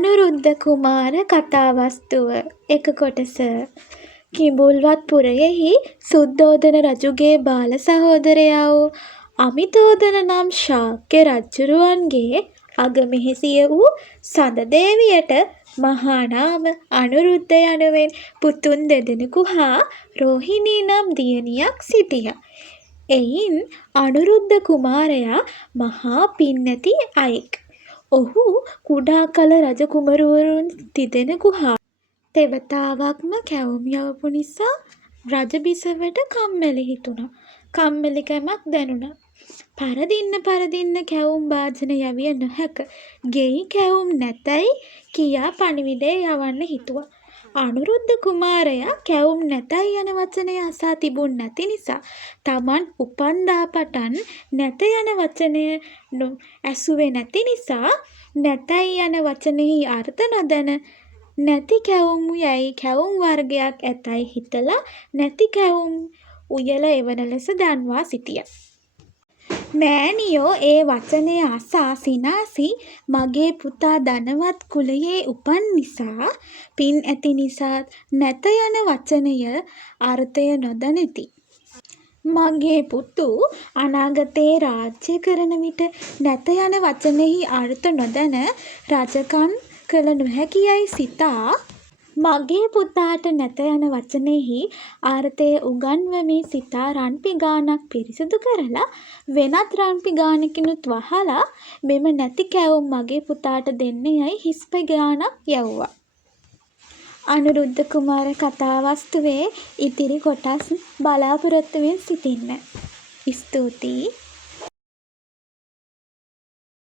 අනුරුද්ධ කුමාර කථාවස්තුව එක කොටස. කිඹුල්වත් පුරයෙහි සුද්ධෝදන රජුගේ බාල සහෝදරයා වූ අමිතෝදන නම් ශාක්‍ය රජ්ජුරුවන්ගේ අගමෙහෙසිය වූ සඳදේවියට මහා නාම අනුරුද්ධ යනුවෙන් පුතුන් දෙදෙනෙකු හා රෝහිණී නම් දියණියක් සිටියා. එයින් අනුරුද්ධ කුමාරයා මහා පින්නැති අයෙක්. ඔහු කුඩා කල රජ කුමරුවරුන් තිදෙනෙකු හා තෙවතාවක්ම කැවුම් යවපු නිසා රජ බිසවට කම්මැලි හිතුණා. කම්මැලිකමක් දැනුණා. පරදින්න කැවුම් භාජන යවිය නොහැක. ගෙයි කැවුම් නැතැයි කියා පණිවිඩය යවන්න හිතුවා. අනුරුද්ධ කුමාරයා කැවුම් නැතැයි යන වචනය අසා තිබුණ නැති නිසා තමන් උපන්දා පටන් නැත යන වචනය ඇසුවේ නැති නිසා නැතැයි යන වචනෙහි අර්ථ නොදැන නැති කැවුම් යැයි කැවුම් වර්ගයක් ඇතැයි හිතලා නැති කැවුම් උයල එවන ලෙස දන්වා සිටියා. මෑණියෝ ඒ වචනය අසා සිනාසී මගේ පුතා ධනවත් කුලයේ උපන් නිසා පින් ඇති නිසා නැත යන වචනය අර්ථය නොදනිති. මගේ පුතු අනාගතයේ රාජ්‍ය කරන විට නැත යන වචනෙහි අර්ථ නොදැන රජකම් කළ නොහැකි යයි සිතා මගේ පුතාට නැත යන වචනෙහි අර්ථය උගන්වමින් සිතා රන්පි ගානක් පිරිසිදු කරලා වෙනත් රන්පි ගානකිනුත් වහලා මෙම නැති කැවුම් මගේ පුතාට දෙන්න යයි හිස්පි ගානක් යැව්වා. අනුරුද්ධ කුමාර කථාවස්තුවේ ඉතිරි කොටස් බලාපොරොත්තු වෙන් සිටින්න. ස්තුතියි.